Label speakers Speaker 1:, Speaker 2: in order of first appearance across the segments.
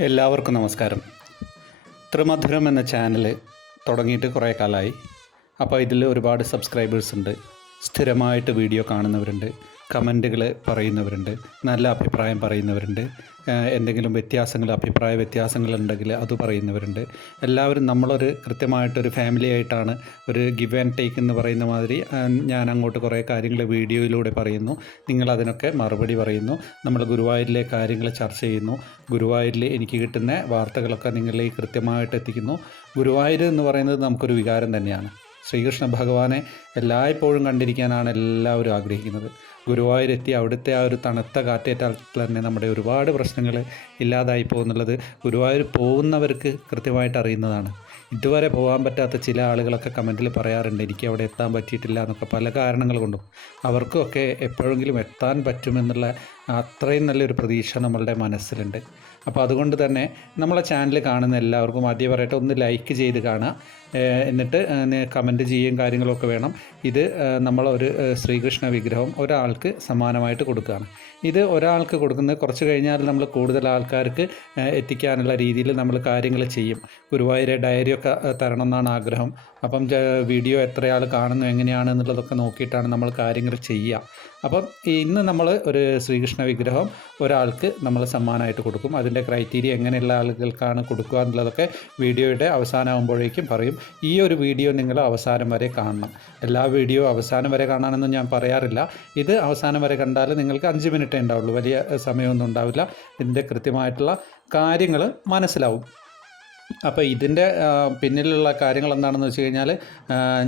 Speaker 1: എല്ലാവർക്കും നമസ്കാരം. ത്രിമധുരം എന്ന ചാനൽ തുടങ്ങിയിട്ട് കുറേ കാലമായി അപ്പോൾ ഇതിൽ ഒരുപാട് സബ്സ്ക്രൈബേഴ്സ് ഉണ്ട്. സ്ഥിരമായിട്ട് വീഡിയോ കാണുന്നവരുണ്ട്. കമന്റുകൾ പറയുന്നവരുണ്ട് നല്ല അഭിപ്രായം പറയുന്നവരുണ്ട് എന്തെങ്കിലും വ്യത്യാസങ്ങൾ അഭിപ്രായ വ്യത്യാസങ്ങളുണ്ടെങ്കിൽ അത് പറയുന്നവരുണ്ട്. എല്ലാവരും നമ്മളൊരു കൃത്യമായിട്ടൊരു ഫാമിലി ആയിട്ടാണ് ഒരു ഗിവ് ആൻഡ് ടേക്ക് എന്ന് പറയുന്ന മാതിരി ഞാൻ അങ്ങോട്ട് കുറേ കാര്യങ്ങൾ വീഡിയോയിലൂടെ പറയുന്നു. നിങ്ങൾ അതിനൊക്കെ മറുപടി പറയുന്നു. നമ്മൾ ഗുരുവായൂരിലെ കാര്യങ്ങൾ ചർച്ച ചെയ്യുന്നു. ഗുരുവായൂരിൽ എനിക്ക് കിട്ടുന്ന വാർത്തകളൊക്കെ നിങ്ങളിലേക്ക് കൃത്യമായിട്ട് എത്തിക്കുന്നു. ഗുരുവായൂർ എന്ന് പറയുന്നത് നമുക്കൊരു വികാരം തന്നെയാണ്. ശ്രീകൃഷ്ണ ഭഗവാനെ എല്ലായ്പ്പോഴും കണ്ടിരിക്കാനാണ് എല്ലാവരും ആഗ്രഹിക്കുന്നത്. ഗുരുവായൂരെത്തി അവിടുത്തെ ആ ഒരു തണുത്ത കാറ്റേറ്റാൽ തന്നെ നമ്മുടെ ഒരുപാട് പ്രശ്നങ്ങൾ ഇല്ലാതായി പോകുന്നുള്ളത് ഗുരുവായൂർ പോകുന്നവർക്ക് കൃത്യമായിട്ട് അറിയുന്നതാണ്. ഇതുവരെ പോകാൻ പറ്റാത്ത ചില ആളുകളൊക്കെ കമന്റിൽ പറയാറുണ്ട് എനിക്ക് അവിടെ എത്താൻ പറ്റിയിട്ടില്ല എന്നൊക്കെ പല കാരണങ്ങൾ കൊണ്ടും. അവർക്കൊക്കെ എപ്പോഴെങ്കിലും എത്താൻ പറ്റുമെന്നുള്ള അത്രയും നല്ലൊരു പ്രതീക്ഷ നമ്മളുടെ മനസ്സിലുണ്ട്. അപ്പോൾ അതുകൊണ്ട് തന്നെ നമ്മളെ ചാനൽ കാണുന്ന എല്ലാവർക്കും ആദ്യം പറയട്ടെ ഒന്ന് ലൈക്ക് ചെയ്ത് കാണുക. എന്നിട്ട് കമന്റ് ചെയ്യുകയും കാര്യങ്ങളൊക്കെ വേണം. ഇത് നമ്മളൊരു ശ്രീകൃഷ്ണ വിഗ്രഹം ഒരാൾക്ക് സമാനമായിട്ട് കൊടുക്കുകയാണ്. ഇത് ഒരാൾക്ക് കൊടുക്കുന്നത് കുറച്ച് കഴിഞ്ഞാൽ നമ്മൾ കൂടുതൽ ആൾക്കാർക്ക് എത്തിക്കാനുള്ള രീതിയിൽ നമ്മൾ കാര്യങ്ങൾ ചെയ്യും. ഗുരുവായൂരെ ഡയറിയൊക്കെ തരണം എന്നാണ് ആഗ്രഹം. അപ്പം വീഡിയോ എത്രയാൾ കാണുന്നു എങ്ങനെയാണ് എന്നുള്ളതൊക്കെ നോക്കിയിട്ടാണ് നമ്മൾ കാര്യങ്ങൾ ചെയ്യുക. അപ്പം ഇന്ന് നമ്മൾ ഒരു ശ്രീകൃഷ്ണ വിഗ്രഹം ഒരാൾക്ക് നമ്മൾ സമ്മാനമായിട്ട് കൊടുക്കും. അതിന്റെ ക്രൈറ്റീരിയ എങ്ങനെയുള്ള ആളുകൾക്കാണ് കൊടുക്കുക എന്നുള്ളതൊക്കെ വീഡിയോയുടെ അവസാനമാകുമ്പോഴേക്കും പറയും. ഈ ഒരു വീഡിയോ നിങ്ങൾ അവസാനം വരെ കാണണം. എല്ലാ വീഡിയോ അവസാനം വരെ കാണാനൊന്നും ഞാൻ പറയാറില്ല. ഇത് അവസാനം വരെ കണ്ടാൽ നിങ്ങൾക്ക് അഞ്ച് മിനിറ്റേ ഉണ്ടാവുള്ളൂ. വലിയ സമയമൊന്നും ഉണ്ടാവില്ല. ഇതിന്റെ കൃത്യമായിട്ടുള്ള കാര്യങ്ങൾ മനസ്സിലാവും. അപ്പോൾ ഇതിന്റെ പിന്നിലുള്ള കാര്യങ്ങൾ എന്താണെന്ന് വെച്ച് കഴിഞ്ഞാൽ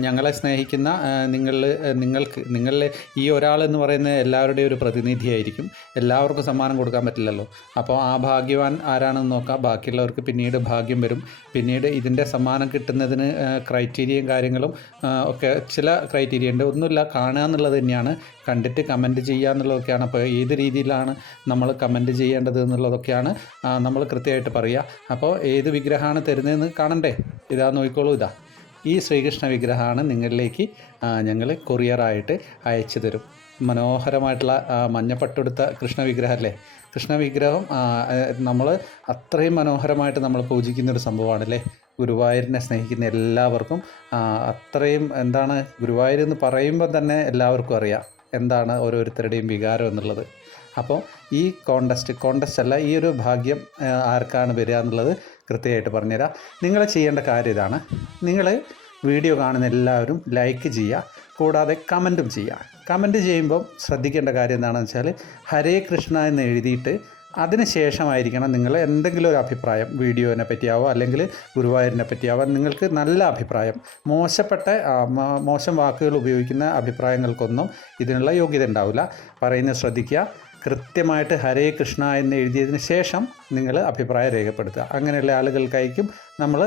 Speaker 1: ഞങ്ങളെ സ്നേഹിക്കുന്ന നിങ്ങൾ നിങ്ങൾക്ക് നിങ്ങളിലെ ഈ ഒരാളെന്ന് പറയുന്ന എല്ലാവരുടെയും ഒരു പ്രതിനിധിയായിരിക്കും. എല്ലാവർക്കും സമ്മാനം കൊടുക്കാൻ പറ്റില്ലല്ലോ. അപ്പോൾ ആ ഭാഗ്യവാൻ ആരാണെന്ന് നോക്കാം. ബാക്കിയുള്ളവർക്ക് പിന്നീട് ഭാഗ്യം വരും. പിന്നീട് ഇതിന്റെ സമ്മാനം കിട്ടുന്നതിന് ക്രൈറ്റീരിയയും കാര്യങ്ങളും ഒക്കെ ചില ക്രൈറ്റീരിയ ഉണ്ട്. ഒന്നുമില്ല കാണുക എന്നുള്ളത് തന്നെയാണ്. കണ്ടിട്ട് കമന്റ് ചെയ്യുക എന്നുള്ളതൊക്കെയാണ്. അപ്പോൾ ഏത് രീതിയിലാണ് നമ്മൾ കമന്റ് ചെയ്യേണ്ടത് എന്നുള്ളതൊക്കെയാണ് നമ്മൾ കൃത്യമായിട്ട് പറയുക. അപ്പോൾ ഏത് വിഗ്രഹമാണ് തരുന്നതെന്ന് കാണണ്ടേ? ഇതാ നോക്കിക്കോളൂ ഇതാ. ഈ ശ്രീകൃഷ്ണ വിഗ്രഹമാണ് നിങ്ങളിലേക്ക് ഞങ്ങൾ കൊറിയറായിട്ട് അയച്ചു തരും. മനോഹരമായിട്ടുള്ള മഞ്ഞപ്പട്ടെടുത്ത കൃഷ്ണ വിഗ്രഹമല്ലേ കൃഷ്ണ വിഗ്രഹം നമ്മൾ അത്രയും മനോഹരമായിട്ട് നമ്മൾ പൂജിക്കുന്നൊരു സംഭവമാണല്ലേ? ഗുരുവായൂരിനെ സ്നേഹിക്കുന്ന എല്ലാവർക്കും അത്രയും എന്താണ് ഗുരുവായൂർ എന്ന് പറയുമ്പോൾ തന്നെ എല്ലാവർക്കും അറിയാം എന്താണ് ഓരോരുത്തരുടെയും വികാരം എന്നുള്ളത്. അപ്പോൾ ഈ കോണ്ടസ്റ്റ് കോണ്ടസ്റ്റ് അല്ല ഈ ഒരു ഭാഗ്യം ആർക്കാണ് വരിക എന്നുള്ളത് കൃത്യമായിട്ട് പറഞ്ഞുതരാം. നിങ്ങൾ ചെയ്യേണ്ട കാര്യം ഇതാണ്. നിങ്ങൾ വീഡിയോ കാണുന്ന എല്ലാവരും ലൈക്ക് ചെയ്യുക. കൂടാതെ കമന്റും ചെയ്യുക. കമന്റ് ചെയ്യുമ്പോൾ ശ്രദ്ധിക്കേണ്ട കാര്യം എന്താണെന്ന് വെച്ചാൽ ഹരേ കൃഷ്ണ എന്ന് എഴുതിയിട്ട് അതിന് ശേഷമായിരിക്കണം നിങ്ങൾ എന്തെങ്കിലും ഒരു അഭിപ്രായം വീഡിയോനെ പറ്റിയാവോ അല്ലെങ്കിൽ ഗുരുവായൂരിനെ പറ്റിയാവോ നിങ്ങൾക്ക് നല്ല അഭിപ്രായം. മോശപ്പെട്ട മോശം വാക്കുകൾ ഉപയോഗിക്കുന്ന അഭിപ്രായങ്ങൾക്കൊന്നും ഇതിനുള്ള യോഗ്യത ഉണ്ടാവില്ല. പറയുന്നത് ശ്രദ്ധിക്കുക. കൃത്യമായിട്ട് ഹരേ കൃഷ്ണ എന്ന് എഴുതിയതിന് ശേഷം നിങ്ങൾ അഭിപ്രായം രേഖപ്പെടുത്തുക. അങ്ങനെയുള്ള ആളുകൾക്കായിരിക്കും നമ്മൾ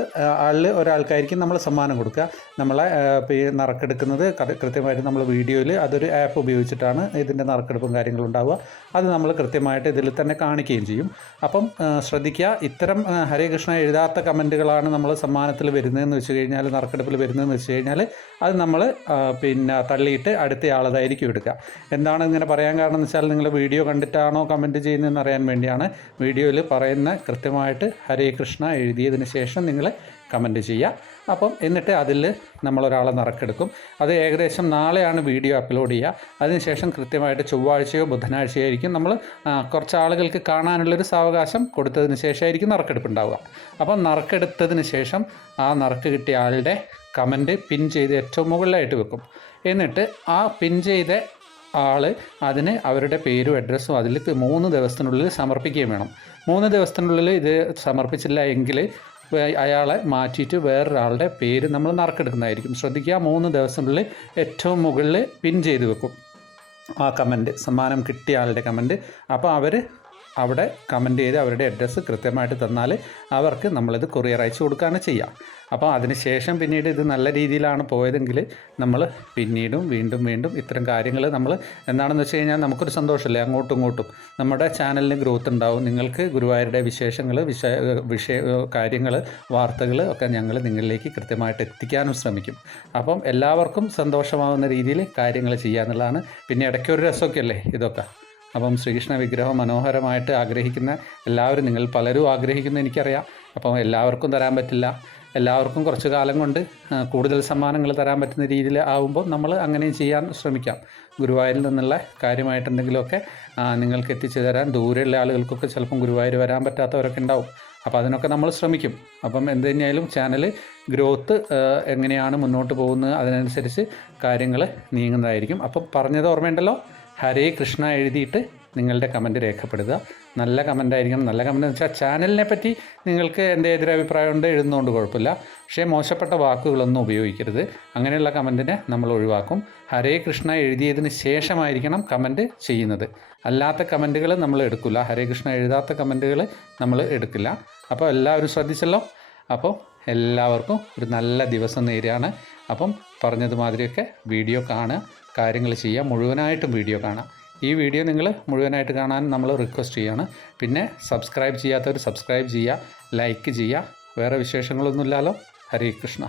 Speaker 1: ആളിൽ ഒരാൾക്കായിരിക്കും നമ്മൾ സമ്മാനം കൊടുക്കുക. നമ്മളെ നറുക്കെടുക്കുന്നത് കൃത്യമായിട്ട് നമ്മൾ വീഡിയോയിൽ അതൊരു ആപ്പ് ഉപയോഗിച്ചിട്ടാണ് ഇതിന്റെ നറുക്കെടുപ്പും കാര്യങ്ങളും ഉണ്ടാവുക. അത് നമ്മൾ കൃത്യമായിട്ട് ഇതിൽ തന്നെ കാണിക്കുകയും ചെയ്യും. അപ്പം ശ്രദ്ധിക്കുക ഇത്തരം ഹരേ കൃഷ്ണ എഴുതാത്ത കമന്റുകളാണ് നമ്മൾ സമ്മാനത്തിൽ വരുന്നതെന്ന് വെച്ച് കഴിഞ്ഞാൽ നറുക്കെടുപ്പിൽ വരുന്നതെന്ന് വെച്ച് കഴിഞ്ഞാൽ അത് നമ്മൾ പിന്നെ തള്ളിയിട്ട് അടുത്ത ആളതായിരിക്കും എടുക്കുക. എന്താണ് ഇങ്ങനെ പറയാൻ കാരണം എന്ന് വെച്ചാൽ നിങ്ങൾ വീഡിയോ കണ്ടിട്ടാണോ കമന്റ് ചെയ്യുന്നതെന്ന് അറിയാൻ വേണ്ടിയാണ് വീഡിയോയിൽ പറയുന്ന കൃത്യമായിട്ട് ഹരേ കൃഷ്ണ എഴുതിയതിന് ശേഷം നിങ്ങൾ കമന്റ് ചെയ്യുക. അപ്പം എന്നിട്ട് അതിൽ നമ്മളൊരാളെ നറക്കെടുക്കും. അത് ഏകദേശം നാളെയാണ് വീഡിയോ അപ്ലോഡ് ചെയ്യുക. അതിനുശേഷം കൃത്യമായിട്ട് ചൊവ്വാഴ്ചയോ ബുധനാഴ്ചയോ ആയിരിക്കും നമ്മൾ കുറച്ച് ആളുകൾക്ക് കാണാനുള്ളൊരു സാവകാശം കൊടുത്തതിന് ശേഷമായിരിക്കും നറുക്കെടുപ്പുണ്ടാവുക അപ്പം നറുക്കെടുത്തതിന് ശേഷം ആ നറുക്ക് കിട്ടിയ ആളുടെ കമന്റ് പിൻ ചെയ്ത് ഏറ്റവും മുകളിലായിട്ട് വെക്കും. എന്നിട്ട് ആ പിൻ ചെയ്ത ആൾ അതിന് അവരുടെ പേരും അഡ്രസ്സും അതിൽ മൂന്ന് ദിവസത്തിനുള്ളിൽ സമർപ്പിക്കുകയും വേണം. മൂന്ന് ദിവസത്തിനുള്ളിൽ ഇത് സമർപ്പിച്ചില്ല എങ്കിൽ അയാളെ മാറ്റിയിട്ട് വേറൊരാളുടെ പേര് നമ്മൾ നറുക്കെടുക്കുന്നതായിരിക്കും. ശ്രദ്ധിക്കുക മൂന്ന് ദിവസത്തിനുള്ളിൽ ഏറ്റവും മുകളിൽ പിൻ ചെയ്ത് വെക്കും. ആ കമന്റ് സമ്മാനം കിട്ടിയ ആളുടെ കമന്റ് അപ്പോൾ അവർ അവിടെ കമന്റ് ചെയ്ത് അവരുടെ അഡ്രസ്സ് കൃത്യമായിട്ട് തന്നാൽ അവർക്ക് നമ്മളിത് കൊറിയർ അയച്ചു കൊടുക്കുകയാണ് ചെയ്യുക അപ്പോൾ അതിന് ശേഷം പിന്നീട് ഇത് നല്ല രീതിയിലാണ് പോയതെങ്കിൽ നമ്മൾ പിന്നീടും വീണ്ടും വീണ്ടും ഇത്തരം കാര്യങ്ങൾ നമ്മൾ എന്താണെന്ന് വെച്ച് കഴിഞ്ഞാൽ നമുക്കൊരു സന്തോഷമല്ലേ അങ്ങോട്ടും ഇങ്ങോട്ടും. നമ്മുടെ ചാനലിന് ഗ്രോത്ത് ഉണ്ടാവും. നിങ്ങൾക്ക് ഗുരുവായൂരുടെ വിശേഷങ്ങൾ വിഷയ വിഷയ കാര്യങ്ങൾ വാർത്തകൾ ഒക്കെ ഞങ്ങൾ നിങ്ങളിലേക്ക് കൃത്യമായിട്ട് എത്തിക്കാനും ശ്രമിക്കും. അപ്പം എല്ലാവർക്കും സന്തോഷമാവുന്ന രീതിയിൽ കാര്യങ്ങൾ ചെയ്യുക എന്നുള്ളതാണ് പിന്നെ ഇടയ്ക്കൊരു രസമൊക്കെ അല്ലേ ഇതൊക്കെ? അപ്പം ശ്രീകൃഷ്ണ വിഗ്രഹം മനോഹരമായിട്ട് ആഗ്രഹിക്കുന്ന എല്ലാവരും നിങ്ങൾ പലരും ആഗ്രഹിക്കുന്ന എനിക്കറിയാം. അപ്പം എല്ലാവർക്കും തരാൻ പറ്റില്ല. എല്ലാവർക്കും കുറച്ച് കാലം കൊണ്ട് കൂടുതൽ സമ്മാനങ്ങൾ തരാൻ പറ്റുന്ന രീതിയിൽ ആവുമ്പോൾ നമ്മൾ അങ്ങനെയും ചെയ്യാൻ ശ്രമിക്കാം. ഗുരുവായൂരിൽ നിന്നുള്ള കാര്യമായിട്ട് എന്തെങ്കിലുമൊക്കെ ആ, നിങ്ങൾക്ക് എത്തിച്ചു തരാൻ ദൂരെയുള്ള ആളുകൾക്കൊക്കെ ചിലപ്പം ഗുരുവായൂർ വരാൻ പറ്റാത്തവരൊക്കെ ഉണ്ടാവും. അപ്പോൾ അതിനൊക്കെ നമ്മൾ ശ്രമിക്കും. അപ്പം എന്ത് തന്നെയായാലും ചാനൽ ഗ്രോത്ത് എങ്ങനെയാണ് മുന്നോട്ട് പോകുന്നത് അതിനനുസരിച്ച് കാര്യങ്ങൾ നീങ്ങുന്നതായിരിക്കും. അപ്പം പറഞ്ഞത് ഓർമ്മയുണ്ടല്ലോ? ഹരേ കൃഷ്ണ എഴുതിയിട്ട് നിങ്ങളുടെ കമന്റ് രേഖപ്പെടുത്തുക. നല്ല കമന്റ് ആയിരിക്കണം. നല്ല കമന്റ് എന്ന് വെച്ചാൽ ചാനലിനെ പറ്റി നിങ്ങൾക്ക് എന്റെ എതിരഭിപ്രായം ഉണ്ട് എഴുതുന്നതുകൊണ്ട് കുഴപ്പമില്ല. പക്ഷേ മോശപ്പെട്ട വാക്കുകളൊന്നും ഉപയോഗിക്കരുത്. അങ്ങനെയുള്ള കമന്റിനെ നമ്മൾ ഒഴിവാക്കും. ഹരേ കൃഷ്ണ എഴുതിയതിന് ശേഷമായിരിക്കണം കമന്റ് ചെയ്യുന്നത്. അല്ലാത്ത കമന്റുകൾ നമ്മൾ എടുക്കില്ല ഹരേ കൃഷ്ണ എഴുതാത്ത കമന്റുകൾ നമ്മൾ എടുക്കില്ല. അപ്പോൾ എല്ലാവരും ശ്രദ്ധിച്ചല്ലോ? അപ്പോൾ എല്ലാവർക്കും ഒരു നല്ല ദിവസം നേരെയാണ്. അപ്പം പറഞ്ഞതുമാതിരിയൊക്കെ വീഡിയോ കാണുക. കാര്യങ്ങൾ ചെയ്യുക മുഴുവനായിട്ടും വീഡിയോ കാണാം. ഈ വീഡിയോ നിങ്ങൾ മുഴുവനായിട്ട് കാണാൻ നമ്മൾ റിക്വസ്റ്റ് ചെയ്യാണ്. പിന്നെ സബ്സ്ക്രൈബ് ചെയ്യാത്തവർ സബ്സ്ക്രൈബ് ചെയ്യുക ലൈക്ക് ചെയ്യുക. വേറെ വിശേഷങ്ങളൊന്നുമില്ലല്ലോ. ഹരേ കൃഷ്ണ.